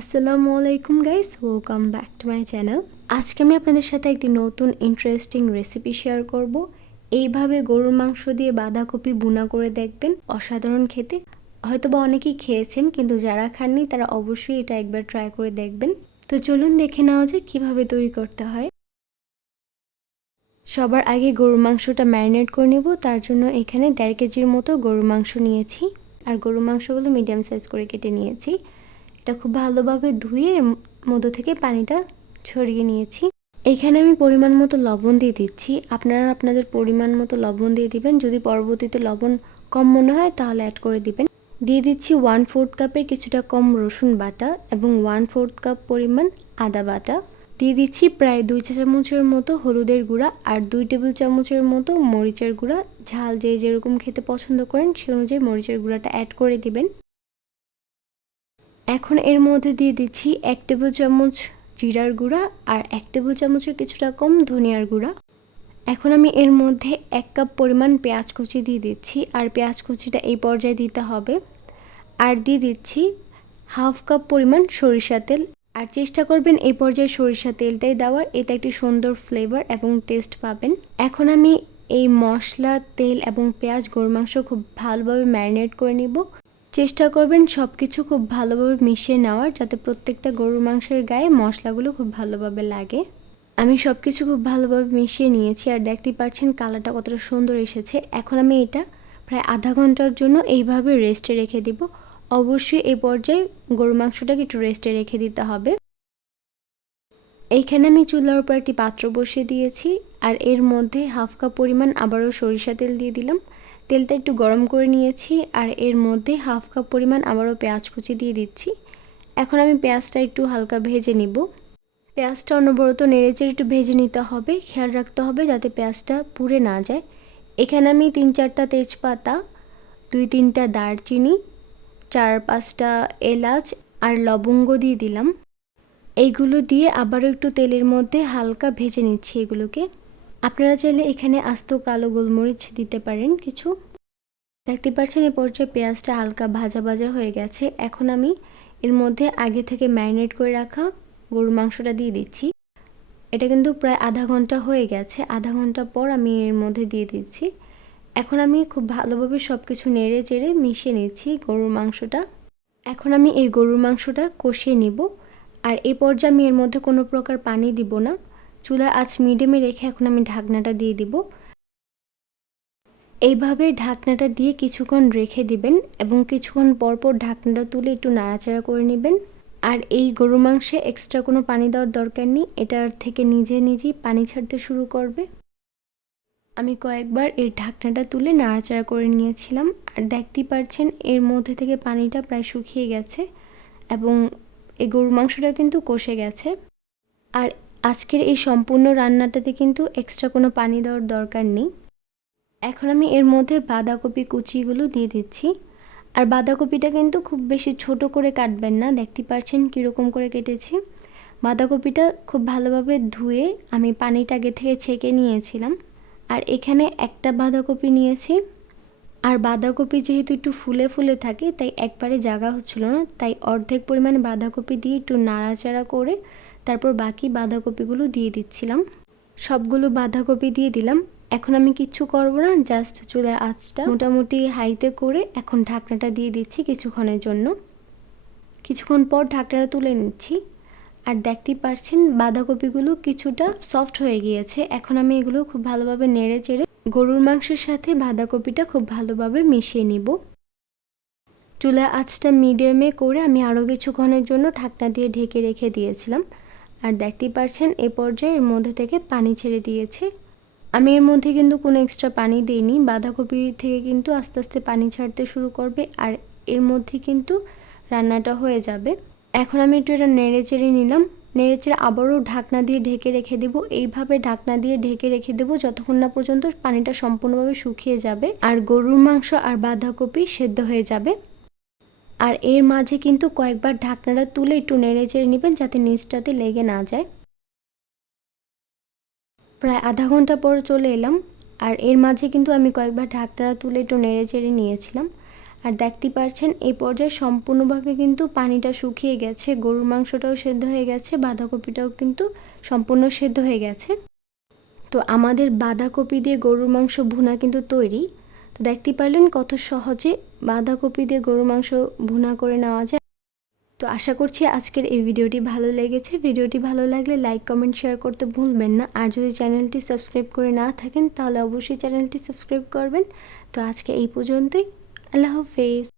আসসালামু আলাইকুম guys, welcome back to my channel. আজকে আমি আপনাদের সাথে একটি নতুন ইন্টারেস্টিং রেসিপি শেয়ার করব। এইভাবে গরুর মাংস দিয়ে বাঁধাকপি ভুনা করে দেখবেন, অসাধারণ খেতে। হয়তোবা অনেকেই খেয়েছেন, কিন্তু যারা খাননি তারা অবশ্যই এটা একবার ট্রাই করে দেখবেন। তো চলুন দেখে নেওয়া যায় কীভাবে তৈরি করতে হয়। সবার আগে গরুর মাংসটা ম্যারিনেট করে নেব। তার জন্য এখানে 1.5 কেজির মতো গরুর মাংস নিয়েছি, আর গরুর মাংসগুলো মিডিয়াম সাইজ করে কেটে নিয়েছি। এটা খুব ভালোভাবে ধুয়ে এর মধ্য থেকে পানিটা ছড়িয়ে নিয়েছি। এখানে আমি পরিমাণ মতো লবণ দিয়ে দিচ্ছি। আপনারা আপনাদের পরিমাণ মতো লবণ দিয়ে দিবেন। যদি পরবর্তীতে লবণ কম মনে হয় তাহলে অ্যাড করে দিবেন। দিয়ে দিচ্ছি 1/4 কাপের কিছুটা কম রসুন বাটা এবং 1/4 কাপ পরিমাণ আদা বাটা। দিয়ে দিচ্ছি প্রায় 2 চা চামচের মতো হলুদের গুঁড়া আর 2 টেবিল চামচের মতো মরিচের গুঁড়া। ঝাল যে যেরকম খেতে পছন্দ করেন সে অনুযায়ী মরিচের গুঁড়াটা অ্যাড করে দিবেন। এখন এর মধ্যে দিয়ে দিচ্ছি 1 টেবিল চামচ জিরার গুঁড়া আর 1 টেবিল চামচের কিছুটা কম ধনিয়ার গুঁড়া। এখন আমি এর মধ্যে 1 কাপ পরিমাণ পেঁয়াজ কুচি দিয়ে দিচ্ছি, আর পেঁয়াজ কুচিটা এই পর্যায়ে দিতে হবে। আর দিয়ে দিচ্ছি 1/2 কাপ পরিমাণ সরিষা তেল। আর চেষ্টা করবেন এই পর্যায়ে সরিষা তেলটাই দেওয়ার, এতে একটি সুন্দর ফ্লেভার এবং টেস্ট পাবেন। এখন আমি এই মশলা, তেল এবং পেঁয়াজ গরুর মাংস খুব ভালোভাবে ম্যারিনেট করে নিব। চেষ্টা করবেন সব কিছু খুব ভালোভাবে মিশিয়ে নেওয়ার, যাতে প্রত্যেকটা গরুর মাংসের গায়ে মশলাগুলো খুব ভালোভাবে লাগে। আমি সব কিছু খুব ভালোভাবে মিশিয়ে নিয়েছি, আর দেখতেই পাচ্ছেন কালারটা কতটা সুন্দর এসেছে। এখন আমি এটা প্রায় আধা ঘন্টার জন্য এইভাবে রেস্টে রেখে দিব। অবশ্যই এই পর্যায়ে গরুর মাংসটাকে একটু রেস্টে রেখে দিতে হবে। এইখানে আমি চুলার উপর একটি পাত্র বসিয়ে দিয়েছি, আর এর মধ্যে 1/2 কাপ পরিমাণ আবারও সরিষা তেল দিয়ে দিলাম। তেলটা একটু গরম করে নিয়েছি, আর এর মধ্যে 1/2 কাপ পরিমাণ আবারও পেঁয়াজ কুচি দিয়ে দিচ্ছি। এখন আমি পেঁয়াজটা একটু হালকা ভেজে নিব। পেঁয়াজটা অনবরত নেড়েচেড়ে একটু ভেজে নিতে হবে। খেয়াল রাখতে হবে যাতে পেঁয়াজটা পুড়ে না যায়। এখানে আমি 3-4টা তেজপাতা, 2-3টা দারচিনি, 4-5টা এলাচ আর লবঙ্গ দিয়ে দিলাম। এইগুলো দিয়ে আবারও একটু তেলের মধ্যে হালকা ভেজে নিচ্ছি এগুলোকে। আপনারা চাইলে এখানে আস্ত কালো গোলমরিচ দিতে পারেন কিছু। দেখতে পাচ্ছেন এই পর্যায়ে পেঁয়াজটা হালকা ভাজা ভাজা হয়ে গেছে। এখন আমি এর মধ্যে আগে থেকে ম্যারিনেট করে রাখা গরুর মাংসটা দিয়ে দিচ্ছি। এটা কিন্তু প্রায় আধা ঘন্টা হয়ে গেছে। আধা ঘন্টা পর আমি এর মধ্যে দিয়ে দিচ্ছি। এখন আমি খুব ভালোভাবে সব কিছু নেড়ে চেড়ে মিশিয়ে নিচ্ছি গরুর মাংসটা। এখন আমি এই গরুর মাংসটা কষিয়ে নিব, আর এই পর্যায়ে আমি এর মধ্যে কোনো প্রকার পানি দিব না। চুলার আঁচ মিডিয়ামে রেখে এখন আমি ঢাকনাটা দিয়ে দিব। এইভাবে ঢাকনাটা দিয়ে কিছুক্ষণ রেখে দিবেন এবং কিছুক্ষণ পর পর ঢাকনাটা তুলে একটু নাড়াচাড়া করে নেবেন। আর এই গরুর মাংসে এক্সট্রা কোনো পানি দেওয়ার দরকার নেই, এটার থেকে নিজেই পানি ছাড়তে শুরু করবে। আমি কয়েকবার এর ঢাকনাটা তুলে নাড়াচাড়া করে নিয়েছিলাম, আর দেখতেই পাচ্ছেন এর মধ্যে থেকে পানিটা প্রায় শুকিয়ে গেছে এবং এই গরুর মাংসটা কিন্তু কষে গেছে। আর আজকের এই সম্পূর্ণ রান্নাটাতে কিন্তু এক্সট্রা কোনো পানি দেওয়ার দরকার নেই। এখন আমি এর মধ্যে বাঁধাকপি কুচিগুলো দিয়ে দিচ্ছি। আর বাঁধাকপিটা কিন্তু খুব বেশি ছোট করে কাটবেন না, দেখতে পাচ্ছেন কীরকম করে কেটেছি। বাঁধাকপিটা খুব ভালোভাবে ধুয়ে আমি পানিটা আগে থেকে ছেঁকে নিয়েছিলাম। আর এখানে একটা বাঁধাকপি নিয়েছি। আর বাঁধাকপি যেহেতু একটু ফুলে ফুলে থাকে তাই একবারে জায়গা হচ্ছিল না, তাই অর্ধেক পরিমাণে বাঁধাকপি দিয়ে একটু নাড়াচাড়া করে তারপর বাকি বাঁধাকপিগুলো দিয়ে দিচ্ছিলাম। সবগুলো বাঁধাকপি দিয়ে দিলাম। এখন আমি কিচ্ছু করব না, জাস্ট চুলার আঁচটা মোটামুটি হাইতে করে এখন ঢাকনাটা দিয়ে দিচ্ছি কিছুক্ষণের জন্য। কিছুক্ষণ পর ঢাকনাটা তুলে নিচ্ছি, আর দেখতেই পাচ্ছেন বাঁধাকপিগুলো কিছুটা সফট হয়ে গিয়েছে। এখন আমি এগুলো খুব ভালোভাবে নেড়ে চেড়ে গরুর মাংসের সাথে বাঁধাকপিটা খুব ভালোভাবে মিশিয়ে নিব। চুলার আঁচটা মিডিয়ামে করে আমি আরও কিছুক্ষণের জন্য ঢাকনা দিয়ে ঢেকে রেখে দিয়েছিলাম। আর দেখতেই পাচ্ছেন এ পর্যায়ে এর মধ্যে থেকে পানি ছেড়ে দিয়েছে। আমি এর মধ্যে কিন্তু কোনো এক্সট্রা পানি দিইনি। বাঁধাকপি থেকে কিন্তু আস্তে আস্তে পানি ছাড়তে শুরু করবে, আর এর মধ্যে কিন্তু রান্নাটা হয়ে যাবে। এখন আমি একটু এটা নেড়ে চেড়ে নিলাম। নেড়ে চেড়ে আবারও ঢাকনা দিয়ে ঢেকে রেখে দেবো। এইভাবে ঢাকনা দিয়ে ঢেকে রেখে দেবো যতক্ষণ না পর্যন্ত পানিটা সম্পূর্ণভাবে শুকিয়ে যাবে আর গরুর মাংস আর বাঁধাকপি সেদ্ধ হয়ে যাবে। আর এর মাঝে কিন্তু কয়েকবার ঢাকনাটা তুলে একটু নেড়ে চেড়ে নেবেন যাতে নিচটাতে লেগে না যায়। প্রায় আধা ঘন্টা পর চলে এলাম, আর এর মাঝে কিন্তু আমি কয়েকবার ঢাকনাটা তুলে একটু নেড়ে চেড়ে নিয়েছিলাম। আর দেখতে পাচ্ছেন এই পর্যায়ে সম্পূর্ণভাবে কিন্তু পানিটা শুকিয়ে গেছে, গরুর মাংসটাও সেদ্ধ হয়ে গেছে, বাঁধাকপিটাও কিন্তু সম্পূর্ণ সেদ্ধ হয়ে গেছে। তো আমাদের বাঁধাকপি দিয়ে গরুর মাংস ভুনা কিন্তু তৈরি। তো দেখতে পারলেন কত সহজে বাঁধাকপি দিয়ে গরুর মাংস ভুনা করে নেওয়া যায়। তো আশা করছি আজকের এই ভিডিওটি ভালো লেগেছে। ভিডিওটি ভালো লাগলে লাইক কমেন্ট শেয়ার করতে ভুলবেন না। আর যদি চ্যানেলটি সাবস্ক্রাইব করে না থাকেন তাহলে অবশ্যই চ্যানেলটি সাবস্ক্রাইব করবেন। তো আজকে এই পর্যন্তই। আল্লাহ হাফেজ।